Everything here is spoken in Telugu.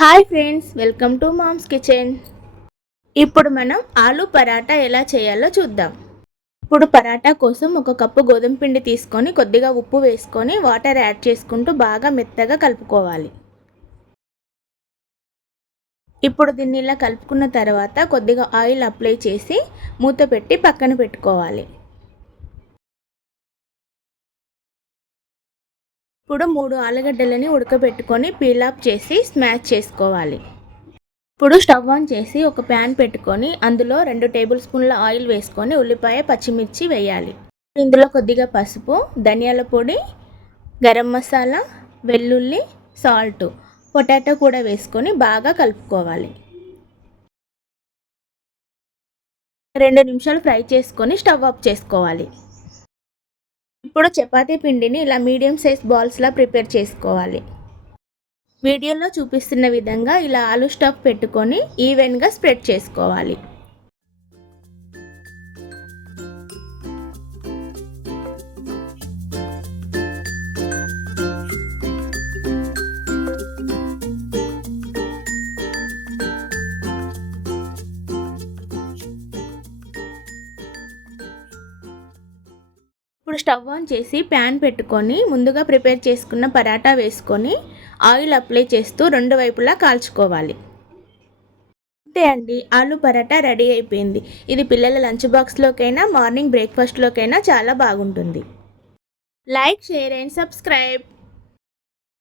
Hi friends, welcome to mom's kitchen. ఇప్పుడు మనం ఆలు పరాటా ఎలా చేయాలో చూద్దాం. ఇప్పుడు పరాటా కోసం ఒక కప్పు గోధుమ పిండి తీసుకొని కొద్దిగా ఉప్పు వేసుకొని వాటర్ యాడ్ చేసుకుంటూ బాగా మెత్తగా కలుపుకోవాలి. ఇప్పుడు దీన్ని ఇలా కలుపుకున్న తర్వాత కొద్దిగా ఆయిల్ అప్లై చేసి మూత పెట్టి పక్కన పెట్టుకోవాలి. ఇప్పుడు 3 ఆలుగడ్డలని ఉడకబెట్టుకొని పీల్ ఆఫ్ చేసి స్మాష్ చేసుకోవాలి. ఇప్పుడు స్టవ్ ఆన్ చేసి ఒక ప్యాన్ పెట్టుకొని అందులో 2 టేబుల్ స్పూన్ల ఆయిల్ వేసుకొని ఉల్లిపాయ పచ్చిమిర్చి వేయాలి. ఇందులో కొద్దిగా పసుపు, ధనియాల పొడి, గరం మసాలా, వెల్లుల్లి, సాల్ట్, పొటాటో కూడా వేసుకొని బాగా కలుపుకోవాలి. 2 నిమిషాలు ఫ్రై చేసుకొని స్టవ్ ఆఫ్ చేసుకోవాలి. ఇప్పుడు చపాతీ పిండిని ఇలా మీడియం సైజ్ బాల్స్లా ప్రిపేర్ చేసుకోవాలి. వీడియోలో చూపిస్తున్న విధంగా ఇలా ఆలు స్టఫ్ పెట్టుకొని ఈవెన్గా స్ప్రెడ్ చేసుకోవాలి. ఇప్పుడు స్టవ్ ఆన్ చేసి ప్యాన్ పెట్టుకొని ముందుగా ప్రిపేర్ చేసుకున్న పరాటా వేసుకొని ఆయిల్ అప్లై చేస్తూ 2 వైపులా కాల్చుకోవాలి. అంతే అండి, ఆలు పరాటా రెడీ అయిపోయింది. ఇది పిల్లల లంచ్ బాక్స్లోకైనా మార్నింగ్ బ్రేక్ఫాస్ట్లోకైనా చాలా బాగుంటుంది. Like, share and subscribe.